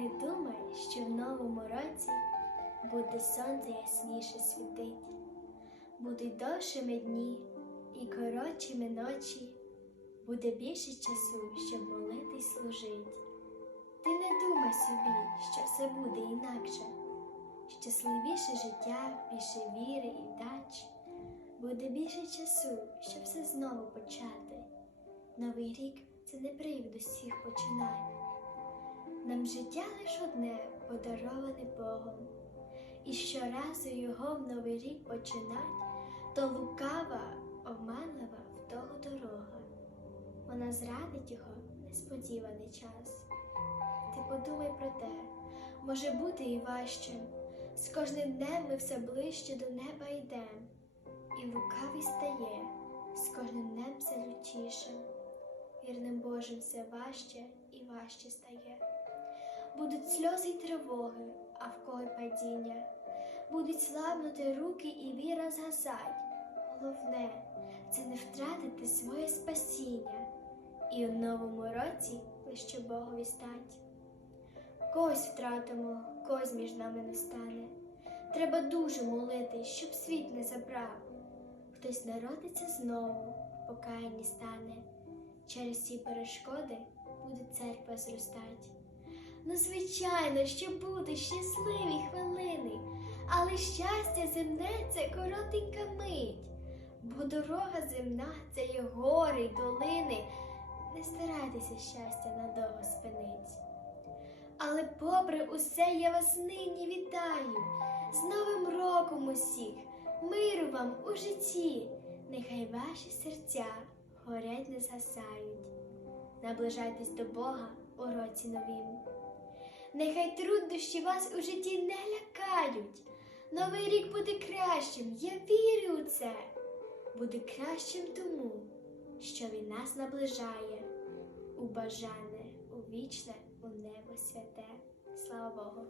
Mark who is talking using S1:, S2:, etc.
S1: Не думай, що в новому році буде сонце ясніше світить, будуть довшими дні і коротшими ночі, буде більше часу, щоб молитись служить. Ти не думай собі, що все буде інакше, щасливіше життя, більше віри і вдач, буде більше часу, щоб все знову почати. Новий рік це не привід усіх починань. Нам життя лиш одне подароване Богом, і щоразу його в новий рік починать, то лукава, обманлива в того дорога. Вона зрадить його несподіваний час. Ти подумай про те, може бути і важче. З кожним днем ми все ближче до неба йдем, і лукавий стає, з кожним днем все лютіше. Вірним Божим все важче і важче стає. Будуть сльози й тривоги, а в кого падіння. Будуть слабнути руки і віра згасать. Головне це не втратити своє спасіння і у новому році лише Богові стать. Когось втратимо, когось між нами не стане. Треба дуже молитись, щоб світ не забрав. Хтось народиться знову, покаянні стане. Через ці перешкоди буде церква зростать. Ну, звичайно, що буде щасливі хвилини, але щастя земне це коротенька мить, бо дорога земна це є гори й долини. Не старайтеся щастя надовго спинить. Але попри усе я вас нині вітаю, з Новим роком усіх, миру вам у житті, нехай ваші серця горять не згасають. Наближайтесь до Бога у році новім. Нехай труднощі вас у житті не лякають. Новий рік буде кращим, я вірю у це. Буде кращим тому, що він нас наближає у бажане, у вічне, у небо святе. Слава Богу!